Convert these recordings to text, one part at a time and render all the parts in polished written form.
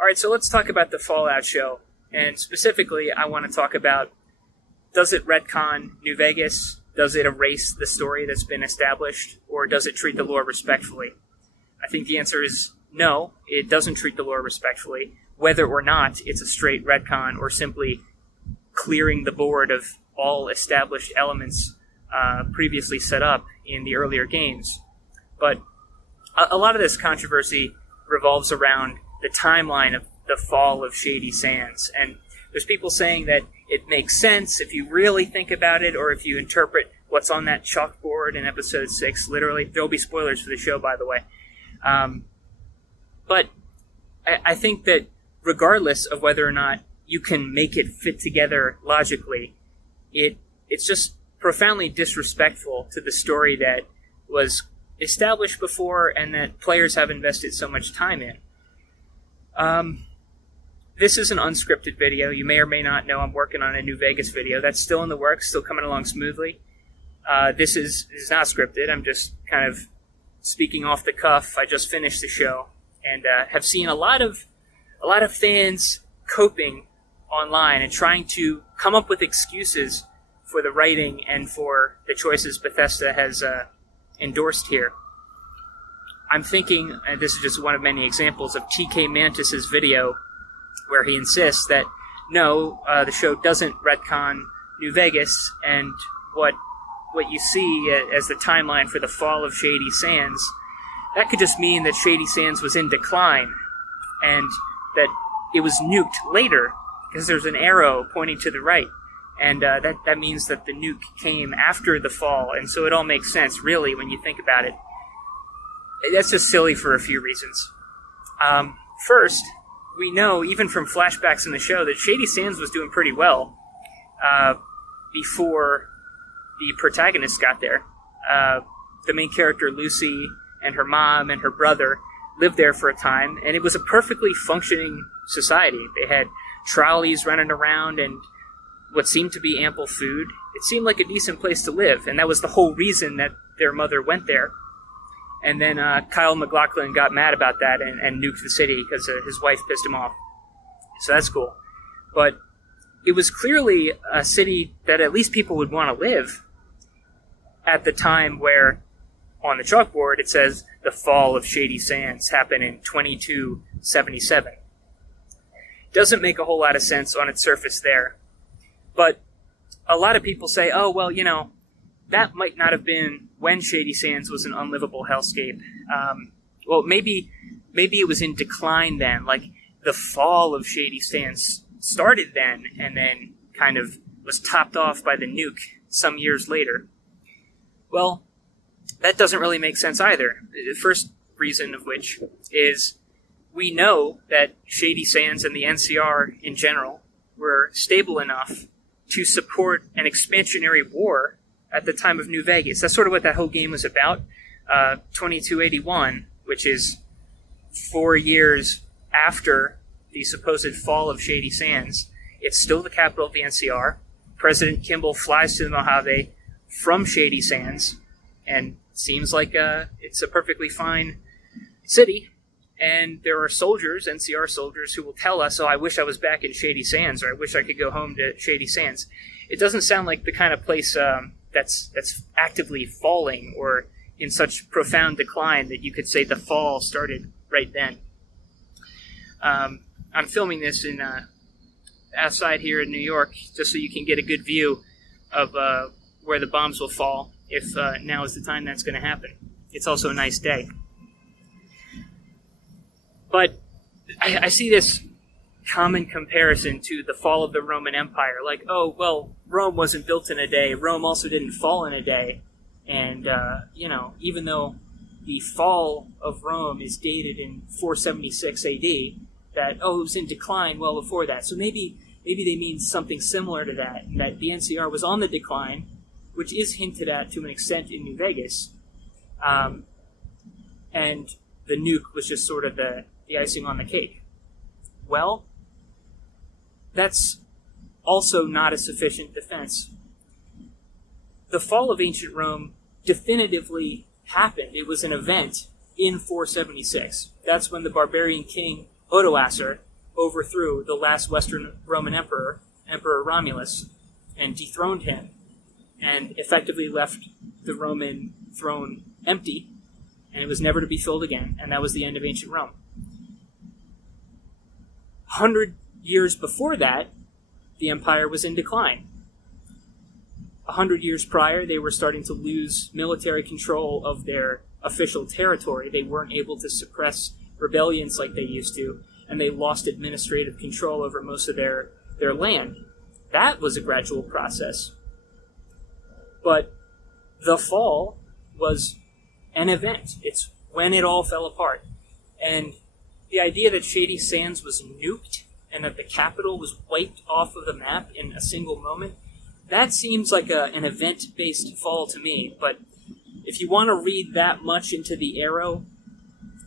All right, so let's talk about the Fallout show. And specifically, I want to talk about, does it retcon New Vegas? Does it erase the story that's been established? Or does it treat the lore respectfully? I think the answer is no, it doesn't treat the lore respectfully, whether or not it's a straight retcon or simply clearing the board of all established elements previously set up in the earlier games. But a lot of this controversy revolves around the timeline of the fall of Shady Sands. And there's people saying that it makes sense if you really think about it, or if you interpret what's on that chalkboard in episode 6, literally. There'll be spoilers for the show, by the way. But I think that regardless of whether or not you can make it fit together logically, it's just profoundly disrespectful to the story that was established before and that players have invested so much time in. This is an unscripted video. You may or may not know I'm working on a New Vegas video. That's still in the works, still coming along smoothly. This is not scripted. I'm just kind of speaking off the cuff. I just finished the show and have seen a lot of fans coping online and trying to come up with excuses for the writing and for the choices Bethesda has endorsed here. I'm thinking, and this is just one of many examples, of TK Mantis's video where he insists that no, the show doesn't retcon New Vegas, and what you see as the timeline for the fall of Shady Sands, that could just mean that Shady Sands was in decline and that it was nuked later because there's an arrow pointing to the right, and that means that the nuke came after the fall, and so it all makes sense, really, when you think about it. That's just silly for a few reasons. First, we know, even from flashbacks in the show, that Shady Sands was doing pretty well before the protagonist got there. The main character, Lucy, and her mom and her brother lived there for a time, and it was a perfectly functioning society. They had trolleys running around and what seemed to be ample food. It seemed like a decent place to live, and that was the whole reason that their mother went there. And then Kyle MacLachlan got mad about that and nuked the city because his wife pissed him off. So that's cool. But it was clearly a city that at least people would want to live at the time where, on the chalkboard, it says the fall of Shady Sands happened in 2277. Doesn't make a whole lot of sense on its surface there. But a lot of people say, oh, well, that might not have been when Shady Sands was an unlivable hellscape. Well, maybe it was in decline then, like the fall of Shady Sands started then and then kind of was topped off by the nuke some years later. Well, that doesn't really make sense either. The first reason of which is we know that Shady Sands and the NCR in general were stable enough to support an expansionary war at the time of New Vegas. That's sort of what that whole game was about. 2281, which is 4 years after the supposed fall of Shady Sands. It's still the capital of the NCR. President Kimball flies to the Mojave from Shady Sands, and seems like it's a perfectly fine city. And there are soldiers, NCR soldiers, who will tell us, oh, I wish I was back in Shady Sands, or I wish I could go home to Shady Sands. It doesn't sound like the kind of place that's actively falling or in such profound decline that you could say the fall started right then. I'm filming this in outside here in New York just so you can get a good view of where the bombs will fall if now is the time that's going to happen. It's also a nice day. But I see this common comparison to the fall of the Roman Empire. Like, oh, well, Rome wasn't built in a day. Rome also didn't fall in a day. And, even though the fall of Rome is dated in 476 AD, that, it was in decline well before that. So maybe they mean something similar to that the NCR was on the decline, which is hinted at to an extent in New Vegas. And the nuke was just sort of the icing on the cake. Well, that's also not a sufficient defense. The fall of ancient Rome definitively happened. It was an event in 476. That's when the barbarian king Odoacer overthrew the last Western Roman emperor, Emperor Romulus, and dethroned him, and effectively left the Roman throne empty, and it was never to be filled again, and that was the end of ancient Rome. 100 years before that, the empire was in decline. 100 years prior, they were starting to lose military control of their official territory. They weren't able to suppress rebellions like they used to, and they lost administrative control over most of their land. That was a gradual process. But the fall was an event. It's when it all fell apart. And the idea that Shady Sands was nuked and that the capital was wiped off of the map in a single moment, that seems like an event-based fall to me. But if you want to read that much into the arrow,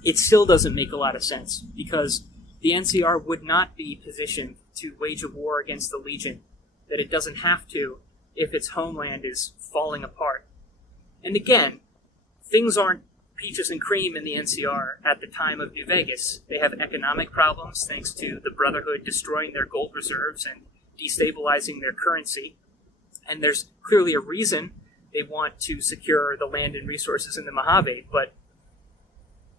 it still doesn't make a lot of sense, because the NCR would not be positioned to wage a war against the Legion that it doesn't have to if its homeland is falling apart. And again, things aren't peaches and cream in the NCR at the time of New Vegas. They have economic problems thanks to the Brotherhood destroying their gold reserves and destabilizing their currency. And there's clearly a reason they want to secure the land and resources in the Mojave, but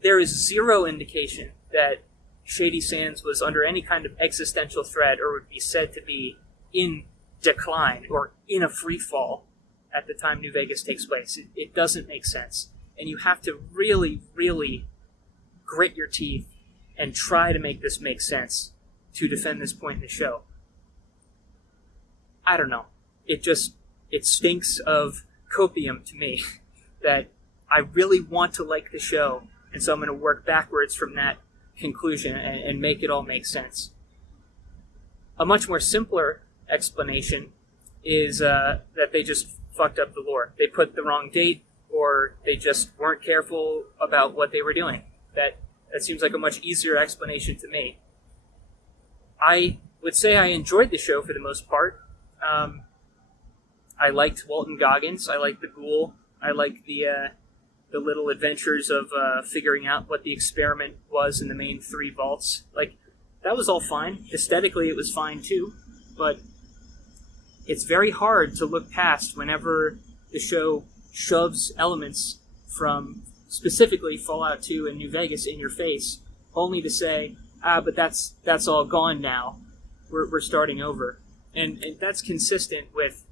there is zero indication that Shady Sands was under any kind of existential threat or would be said to be in decline or in a free fall at the time New Vegas takes place. It doesn't make sense. And you have to really, really grit your teeth and try to make this make sense to defend this point in the show. I don't know. It stinks of copium to me that I really want to like the show, and so I'm going to work backwards from that conclusion and make it all make sense. A much more simpler explanation is that they just fucked up the lore. They put the wrong date, or they just weren't careful about what they were doing. That seems like a much easier explanation to me. I would say I enjoyed the show for the most part. I liked Walton Goggins. I liked the ghoul. I liked the little adventures of figuring out what the experiment was in the main 3 vaults. Like, that was all fine. Aesthetically, it was fine too. But it's very hard to look past whenever the show shoves elements from specifically Fallout 2 and New Vegas in your face, only to say, but that's all gone now. We're starting over. And that's consistent with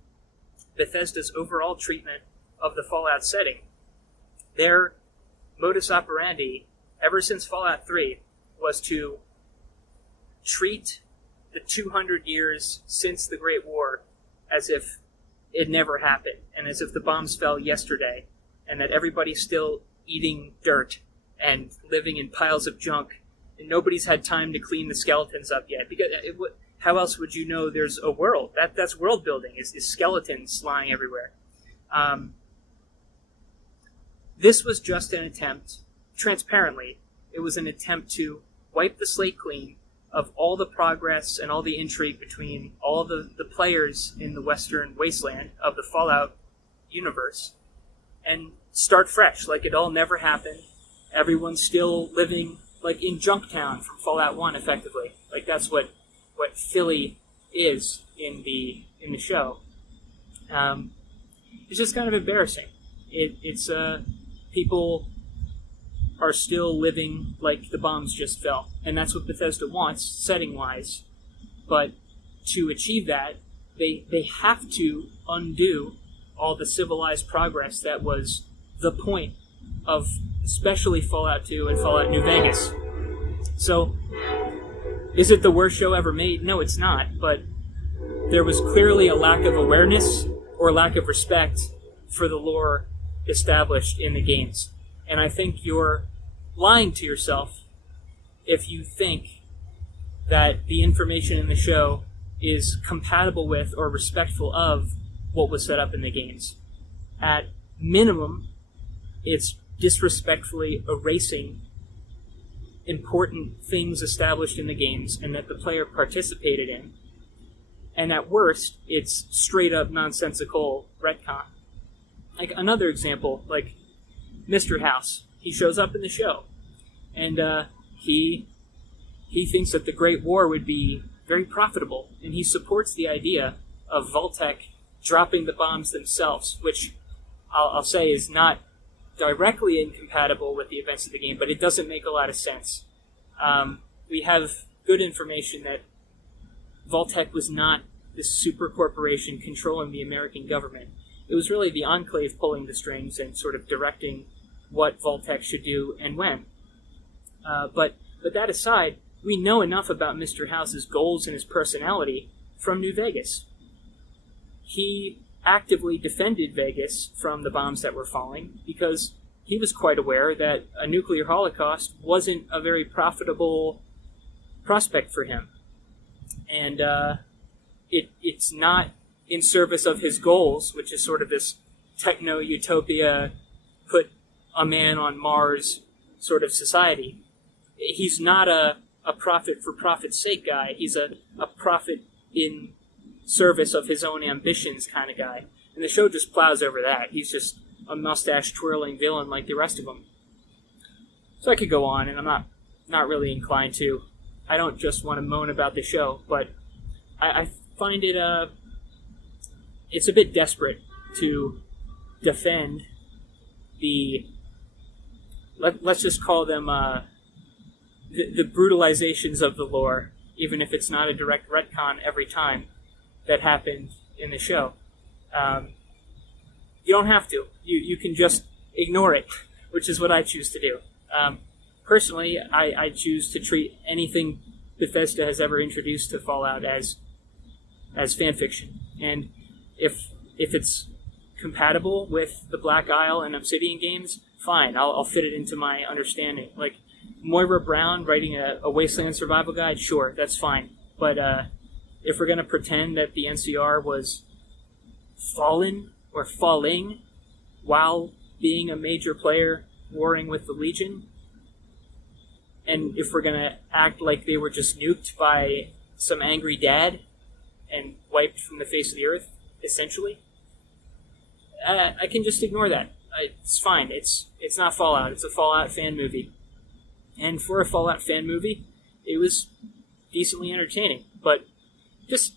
Bethesda's overall treatment of the Fallout setting. Their modus operandi, ever since Fallout 3, was to treat the 200 years since the Great War as if it never happened, and as if the bombs fell yesterday, and that everybody's still eating dirt and living in piles of junk, and nobody's had time to clean the skeletons up yet. Because how else would you know there's a world? That's world building, is skeletons lying everywhere. This was just an attempt, transparently, it was an attempt to wipe the slate clean of all the progress and all the intrigue between all the players in the Western wasteland of the Fallout universe, and start fresh, like it all never happened. Everyone's still living like in Junktown from Fallout 1, effectively. Like, that's what Philly is in the show. It's just kind of embarrassing. It's people are still living like the bombs just fell, and that's what Bethesda wants, setting-wise. But to achieve that, they have to undo all the civilized progress that was the point of especially Fallout 2 and Fallout New Vegas. So, is it the worst show ever made? No, it's not, but there was clearly a lack of awareness or lack of respect for the lore established in the games. And I think you're lying to yourself if you think that the information in the show is compatible with or respectful of what was set up in the games. At minimum, it's disrespectfully erasing important things established in the games and that the player participated in. And at worst, it's straight up nonsensical retcon. Like, another example, like Mr. House. He shows up in the show, and he he thinks that the Great War would be very profitable, and he supports the idea of Vault-Tec dropping the bombs themselves, which I'll say is not directly incompatible with the events of the game, but it doesn't make a lot of sense. We have good information that Vault-Tec was not this super corporation controlling the American government. It was really the Enclave pulling the strings and sort of directing what Vault-Tec should do and when. But that aside, we know enough about Mr. House's goals and his personality from New Vegas. He actively defended Vegas from the bombs that were falling because he was quite aware that a nuclear holocaust wasn't a very profitable prospect for him. And it's not in service of his goals, which is sort of this techno-utopia, put a man on Mars sort of society. He's not a profit for profit's sake guy. He's a profit in service of his own ambitions kind of guy. And the show just plows over that. He's just a mustache-twirling villain like the rest of them. So I could go on, and I'm not really inclined to. I don't just want to moan about the show, but I find it it's a bit desperate to defend the, let's just call them the brutalizations of the lore, even if it's not a direct retcon every time that happened in the show. You don't have to. You can just ignore it, which is what I choose to do. Personally, I choose to treat anything Bethesda has ever introduced to Fallout as fan fiction. And if it's compatible with the Black Isle and Obsidian games, fine, I'll fit it into my understanding. Like Moira Brown writing a Wasteland survival guide, sure, that's fine. But if we're going to pretend that the NCR was fallen or falling while being a major player warring with the Legion, and if we're going to act like they were just nuked by some angry dad and wiped from the face of the earth, essentially, I can just ignore that. It's fine. It's not Fallout. It's a Fallout fan movie. And for a Fallout fan movie, it was decently entertaining. But just,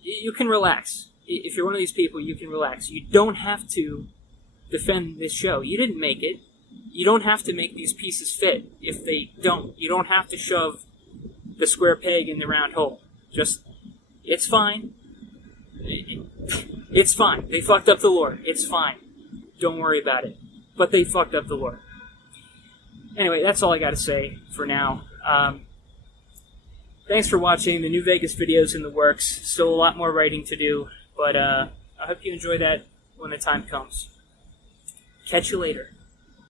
you can relax. If you're one of these people, you can relax. You don't have to defend this show. You didn't make it. You don't have to make these pieces fit if they don't. You don't have to shove the square peg in the round hole. Just, it's fine. It's fine. They fucked up the lore. It's fine. Don't worry about it. But they fucked up the lore. Anyway, that's all I got to say for now. Thanks for watching. The New Vegas video's in the works. Still a lot more writing to do, but I hope you enjoy that when the time comes. Catch you later.